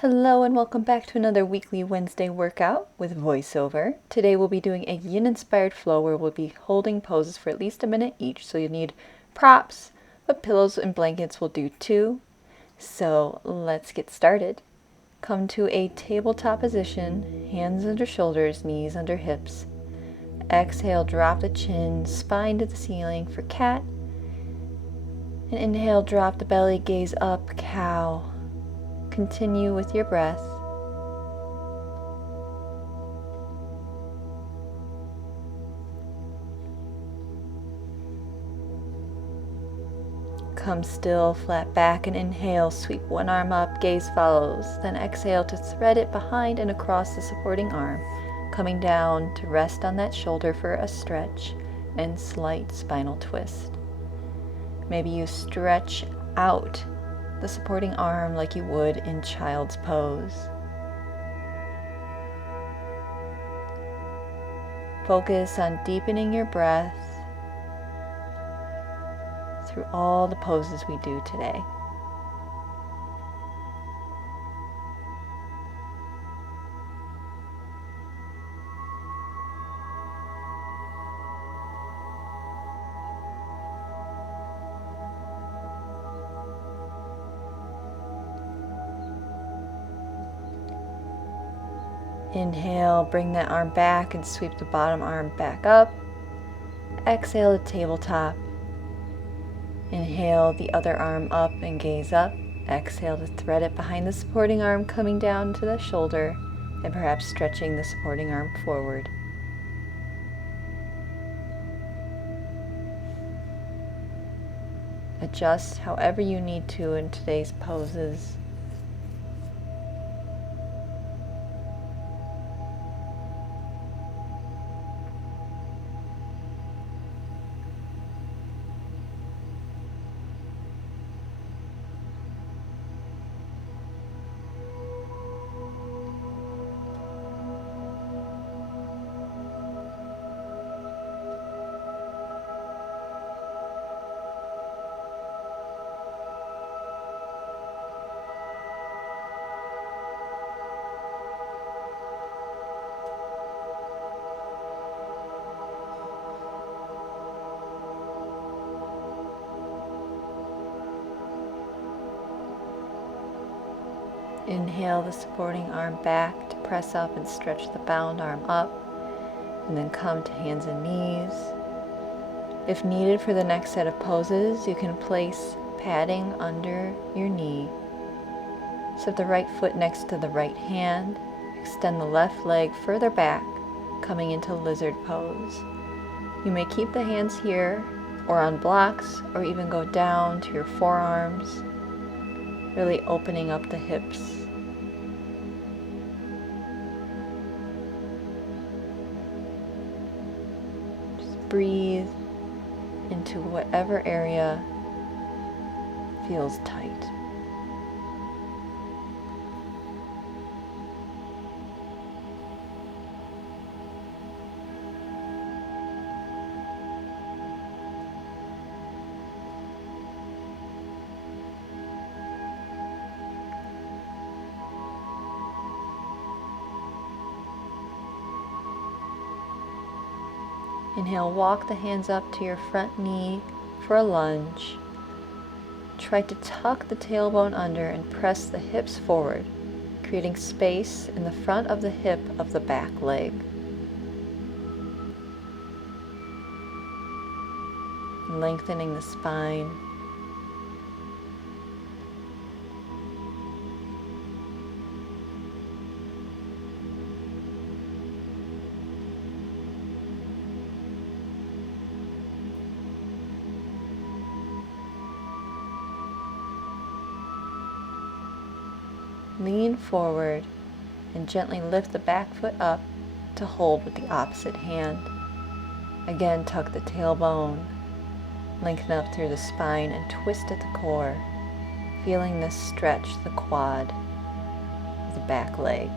Hello and welcome back to another weekly Wednesday workout with voiceover. Today we'll be doing a yin inspired flow where we'll be holding poses for at least a minute each, so you'll need props, but pillows and blankets will do too. So let's get started. Come to a tabletop position, hands under shoulders, knees under hips. Exhale, drop the chin, spine to the ceiling for cat. And inhale, drop the belly, gaze up, cow. Continue with your breath. Come still, flat back, and inhale, sweep one arm up, gaze follows. Then exhale to thread it behind and across the supporting arm, coming down to rest on that shoulder for a stretch and slight spinal twist. Maybe you stretch out the supporting arm like you would in child's pose. Focus on deepening your breath through all the poses we do today. Inhale, bring that arm back and sweep the bottom arm back up. Exhale to tabletop. Inhale the other arm up and gaze up. Exhale to thread it behind the supporting arm, coming down to the shoulder and perhaps stretching the supporting arm forward. Adjust however you need to in today's poses. Inhale the supporting arm back to press up and stretch the bound arm up, and then come to hands and knees. If needed for the next set of poses, you can place padding under your knee. Set the right foot next to the right hand. Extend the left leg further back, coming into lizard pose. You may keep the hands here or on blocks, or even go down to your forearms, really opening up the hips. Just breathe into whatever area feels tight. Inhale, walk the hands up to your front knee for a lunge. Try to tuck the tailbone under and press the hips forward, creating space in the front of the hip of the back leg. Lengthening the spine. Lean forward and gently lift the back foot up to hold with the opposite hand. Again, tuck the tailbone, lengthen up through the spine and twist at the core, feeling this stretch the quad of the back leg.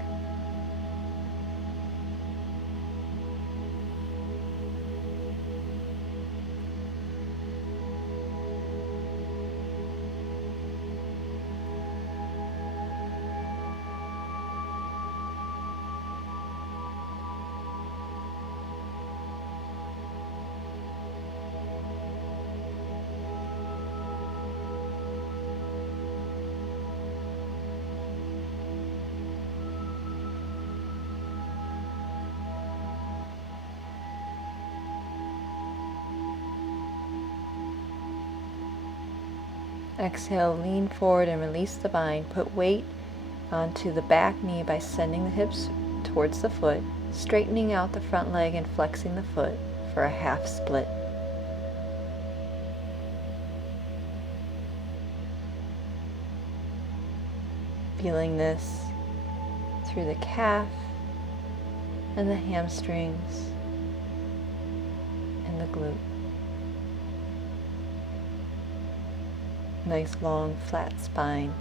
Exhale, lean forward and release the bind. Put weight onto the back knee by sending the hips towards the foot, straightening out the front leg and flexing the foot for a half split. Feeling this through the calf and the hamstrings and the glute. Nice long flat spine.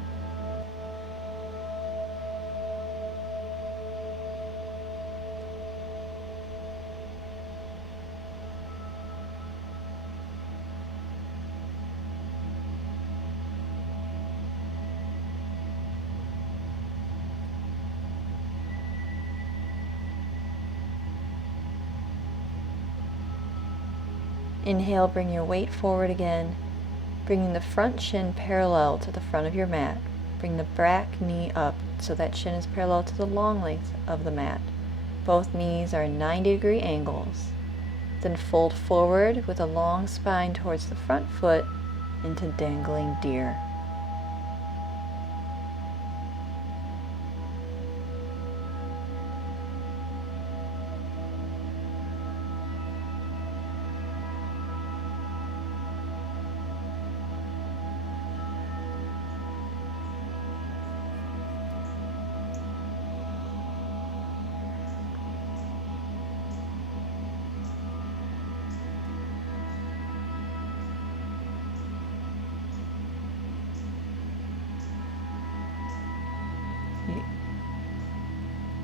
Inhale, bring your weight forward again, bringing the front shin parallel to the front of your mat. Bring the back knee up so that shin is parallel to the long length of the mat. Both knees are 90-degree angles. Then fold forward with a long spine towards the front foot into dangling deer.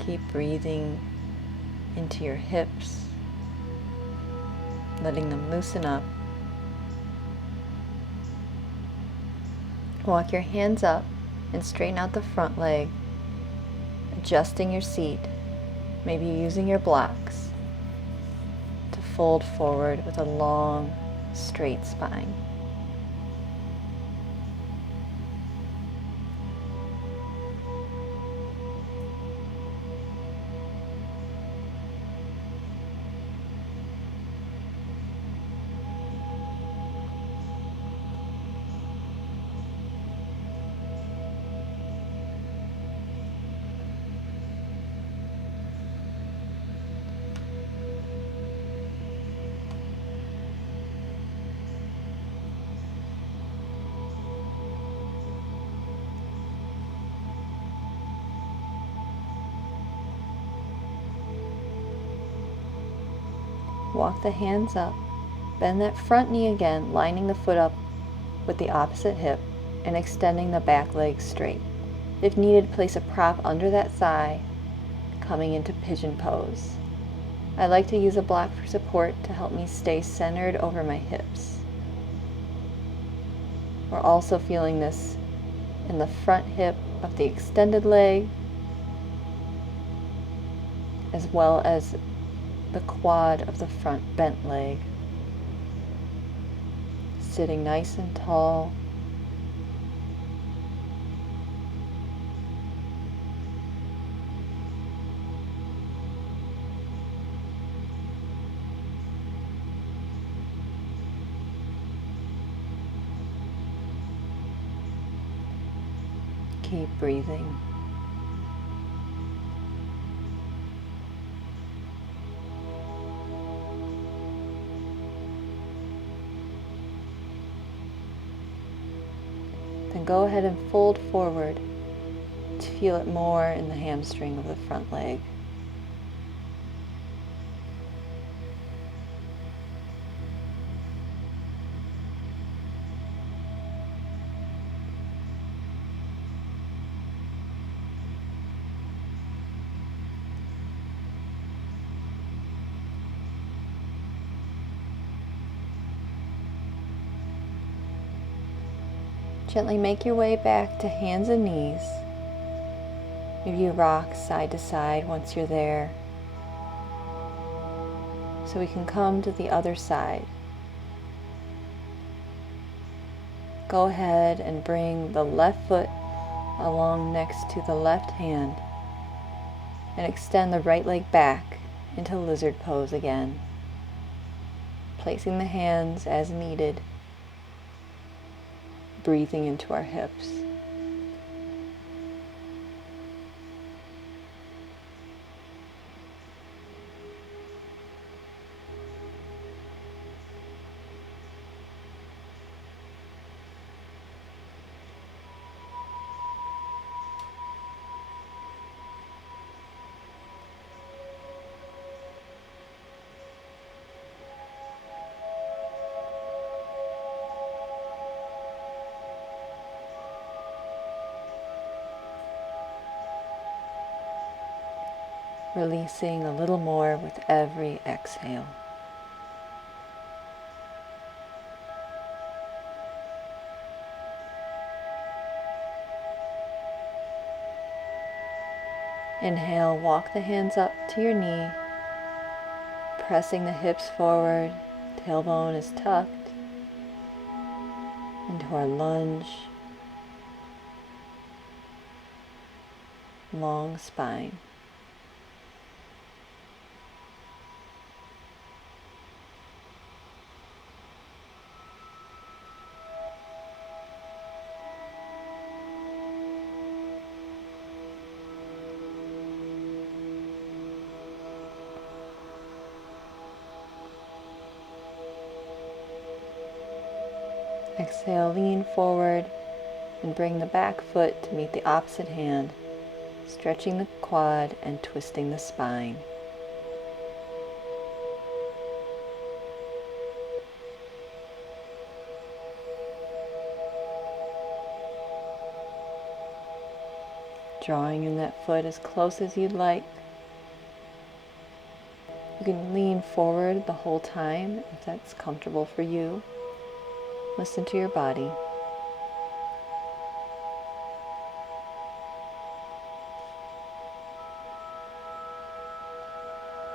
Keep breathing into your hips, letting them loosen up. Walk your hands up and straighten out the front leg, adjusting your seat, maybe using your blocks to fold forward with a long, straight spine. Walk the hands up, bend that front knee again, lining the foot up with the opposite hip and extending the back leg straight. If needed, place a prop under that thigh, coming into Pigeon Pose. I like to use a block for support to help me stay centered over my hips. We're also feeling this in the front hip of the extended leg, as well as the quad of the front bent leg. Sitting nice and tall. Keep breathing. Then go ahead and fold forward to feel it more in the hamstring of the front leg. Gently make your way back to hands and knees. Maybe you rock side to side once you're there. So we can come to the other side. Go ahead and bring the left foot along next to the left hand and extend the right leg back into lizard pose again. Placing the hands as needed. breathing into our hips. Releasing a little more with every exhale. Inhale, walk the hands up to your knee, pressing the hips forward, tailbone is tucked into our lunge, long spine. Exhale, lean forward and bring the back foot to meet the opposite hand, stretching the quad and twisting the spine. Drawing in that foot as close as you'd like. You can lean forward the whole time if that's comfortable for you. Listen to your body.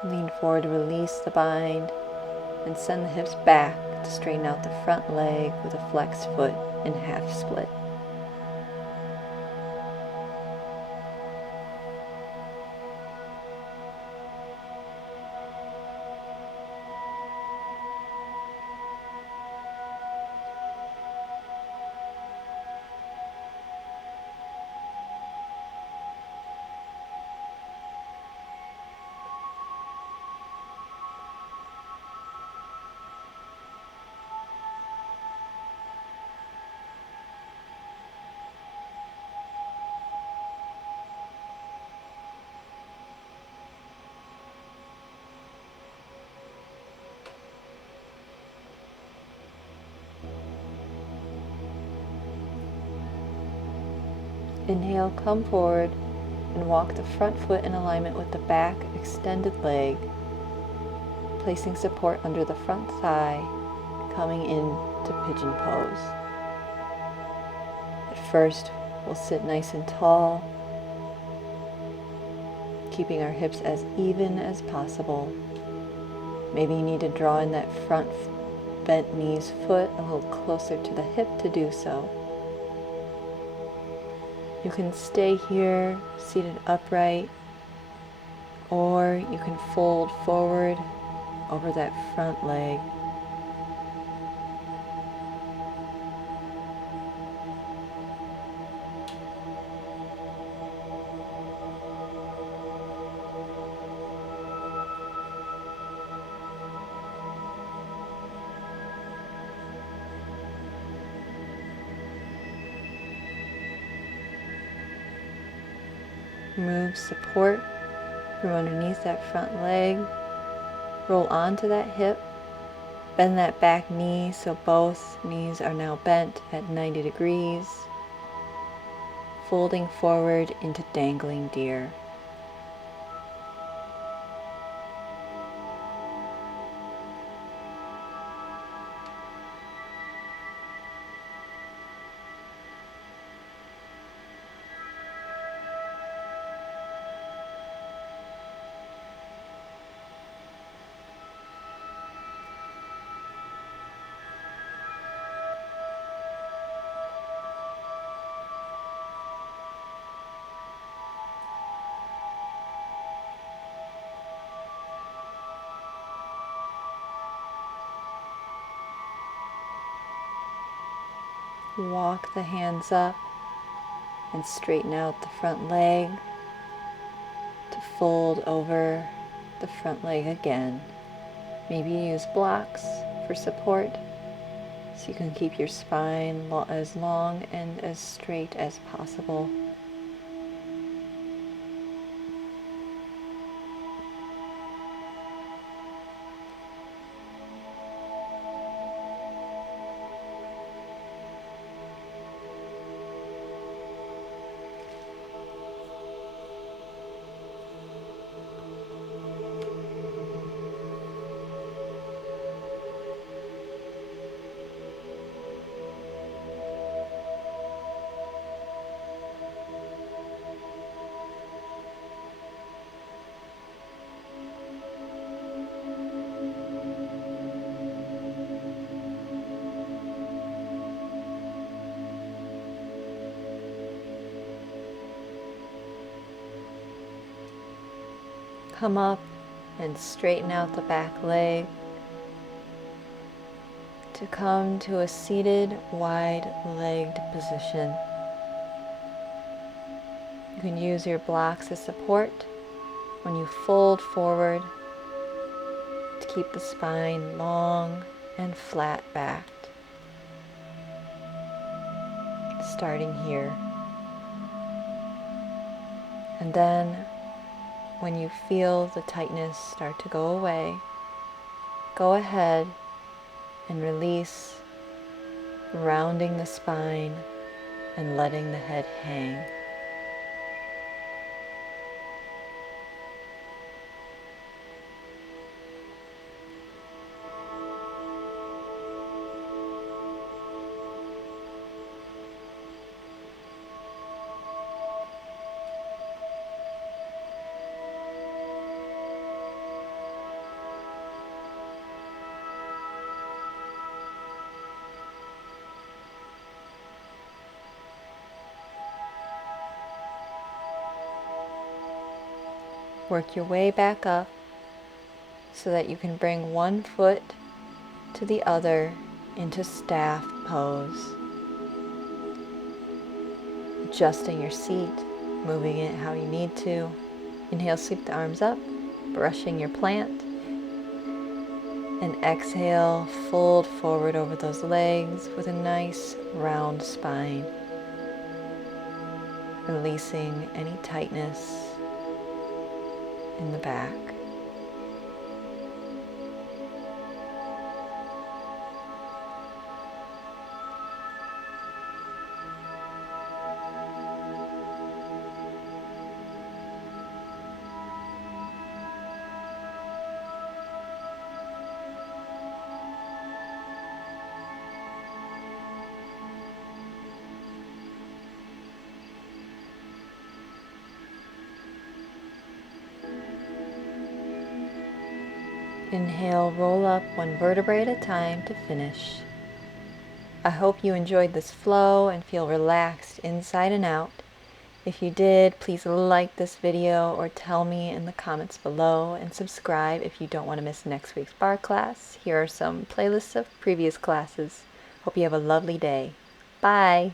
Lean forward to release the bind and send the hips back to straighten out the front leg with a flexed foot in half split. Inhale, come forward and walk the front foot in alignment with the back extended leg, placing support under the front thigh, coming into Pigeon Pose. At first, we'll sit nice and tall, keeping our hips as even as possible. Maybe you need to draw in that front bent knees foot a little closer to the hip to do so. You can stay here, seated upright, or you can fold forward over that front leg. Move support from underneath that front leg. Roll onto that hip. Bend that back knee so both knees are now bent at 90 degrees. Folding forward into dangling deer. walk the hands up and straighten out the front leg to fold over the front leg again. Maybe use blocks for support so you can keep your spine as long and as straight as possible. Come up and straighten out the back leg to come to a seated, wide-legged position. You can use your blocks as support when you fold forward to keep the spine long and flat backed. Starting here. And then when you feel the tightness start to go away, go ahead and release, rounding the spine and letting the head hang. Work your way back up so that you can bring one foot to the other into staff pose. Adjusting your seat, moving it how you need to. Inhale, sweep the arms up, brushing your plant. And exhale, fold forward over those legs with a nice round spine. Releasing any tightness in the back. Inhale, roll up one vertebrae at a time to finish. I hope you enjoyed this flow and feel relaxed inside and out. If you did, please like this video or tell me in the comments below, and subscribe if you don't want to miss next week's bar class. Here are some playlists of previous classes. Hope you have a lovely day. Bye!